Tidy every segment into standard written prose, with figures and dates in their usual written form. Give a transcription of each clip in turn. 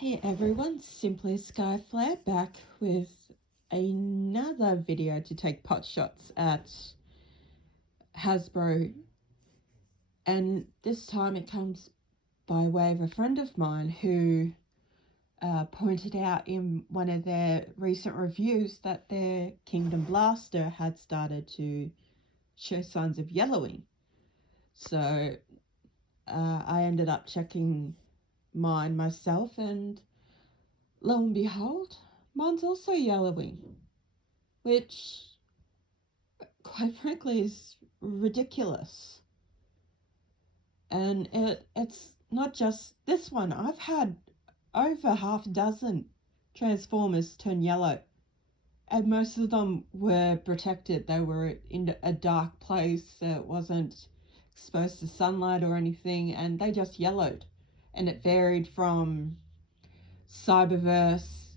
Hey everyone, Simply Skyflare back with another video to take pot shots at Hasbro, and this time it comes by way of a friend of mine who pointed out in one of their recent reviews that their Kingdom Blaster had started to show signs of yellowing. So I ended up checking mine myself, and lo and behold, mine's also yellowing, which, quite frankly, is ridiculous. And it's not just this one. I've had over half a dozen Transformers turn yellow, and most of them were protected. They were in a dark place that wasn't exposed to sunlight or anything, and they just yellowed. And it varied from Cyberverse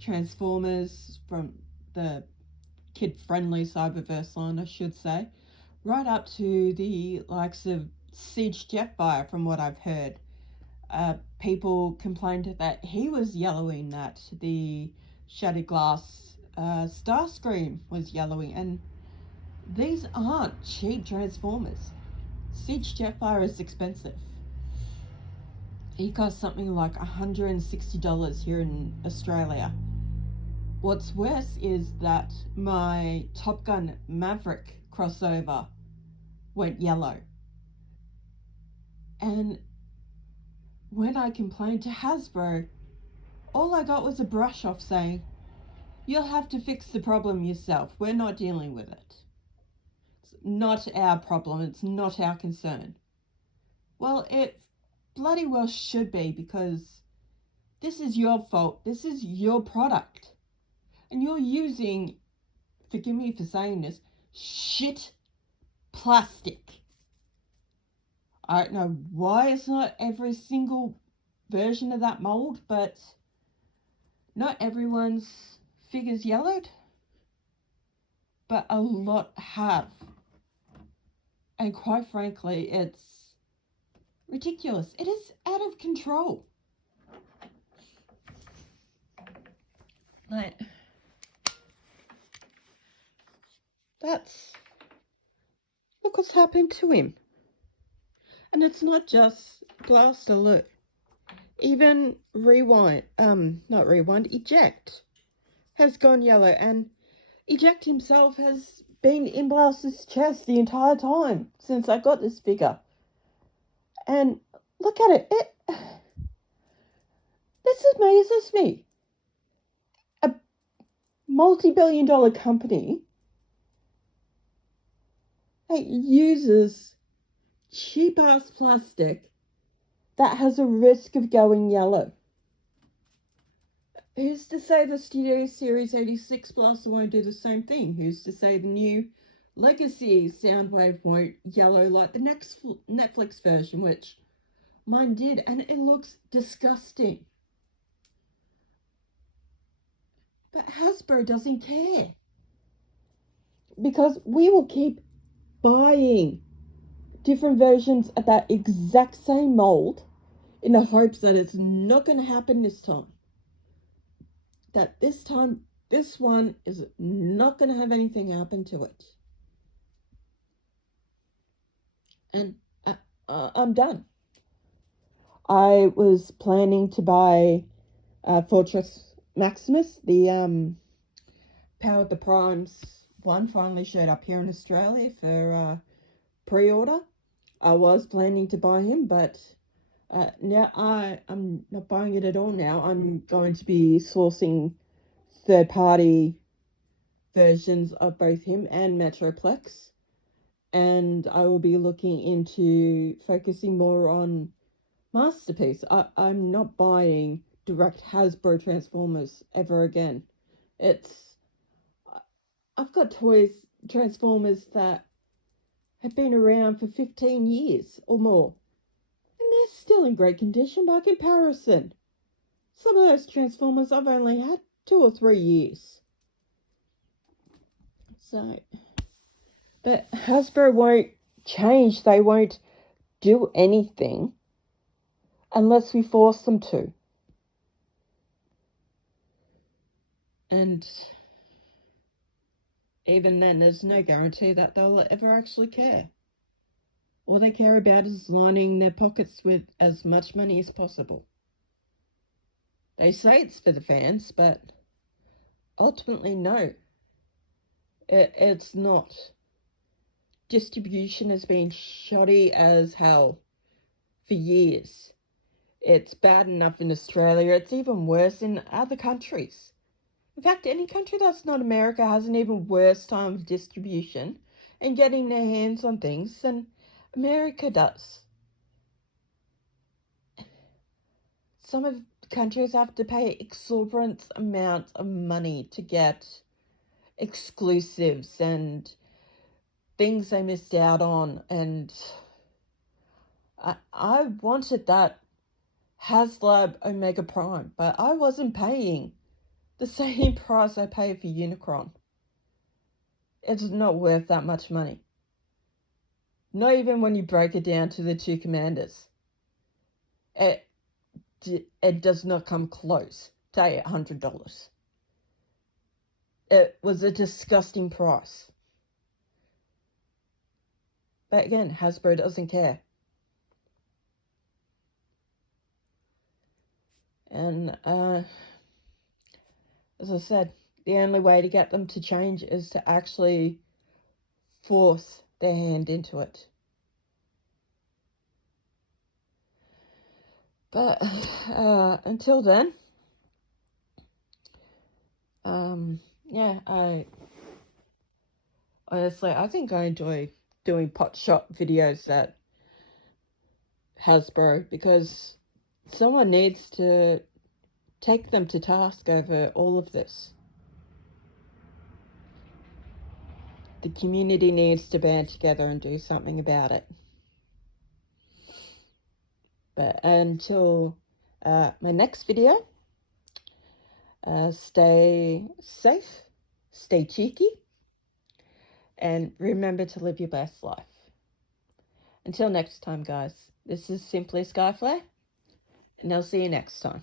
Transformers, from the kid-friendly Cyberverse line, I should say, right up to the likes of Siege Jetfire. From what I've heard, people complained that he was yellowing, that the Shattered Glass Starscream was yellowing, and these aren't cheap Transformers. Siege Jetfire is expensive. He costs something like $160 here in Australia. What's worse is that my Top Gun Maverick crossover went yellow. And when I complained to Hasbro, all I got was a brush off saying, "You'll have to fix the problem yourself. We're not dealing with it. It's not our problem. It's not our concern." Well, it bloody well should be, because this is your fault. This is your product. And you're using, forgive me for saying this, shit plastic. I don't know why it's not every single version of that mold, but not everyone's figures yellowed, but a lot have. And quite frankly, it's ridiculous. It is out of control. Like, look what's happened to him. And it's not just Blaster, look. Even Eject has gone yellow, and Eject himself has been in Blaster's chest the entire time since I got this figure. And look at it. This amazes me. A multi-billion-dollar company that uses cheap-ass plastic that has a risk of going yellow. Who's to say the Studio Series 86 Blaster won't do the same thing? Who's to say the new Legacy Soundwave won't yellow like the next Netflix version, which mine did, and it looks disgusting. But Hasbro doesn't care, because we will keep buying different versions of that exact same mold in the hopes that it's not going to happen this time. That this time, this one is not going to have anything happen to it. And I'm done. I was planning to buy Fortress Maximus. The Power of the Primes one finally showed up here in Australia for pre-order. I was planning to buy him, but now I'm not buying it at all now. I'm going to be sourcing third-party versions of both him and Metroplex, and I will be looking into focusing more on Masterpiece. I'm not buying direct Hasbro Transformers ever again. I've got toys, Transformers, that have been around for 15 years or more, and they're still in great condition by comparison. Some of those Transformers I've only had 2 or 3 years. So, but Hasbro won't change. They won't do anything unless we force them to. And even then, there's no guarantee that they'll ever actually care. All they care about is lining their pockets with as much money as possible. They say it's for the fans, but ultimately, no. It's not. Distribution has been shoddy as hell for years. It's bad enough in Australia. It's even worse in other countries. In fact, any country that's not America has an even worse time with distribution and getting their hands on things than America does. Some of the countries have to pay exorbitant amounts of money to get exclusives and things they missed out on, and I wanted that HasLab Omega Prime, but I wasn't paying the same price I paid for Unicron. It's not worth that much money. Not even when you break it down to the two commanders. It does not come close to $800. It was a disgusting price. But again, Hasbro doesn't care. And as I said, the only way to get them to change is to actually force their hand into it. But until then, yeah, I think I enjoy doing pot shot videos at Hasbro, because someone needs to take them to task over all of this. The community needs to band together and do something about it. But until my next video, stay safe, stay cheeky, and remember to live your best life. Until next time, guys, this is Simply Skyflare, and I'll see you next time.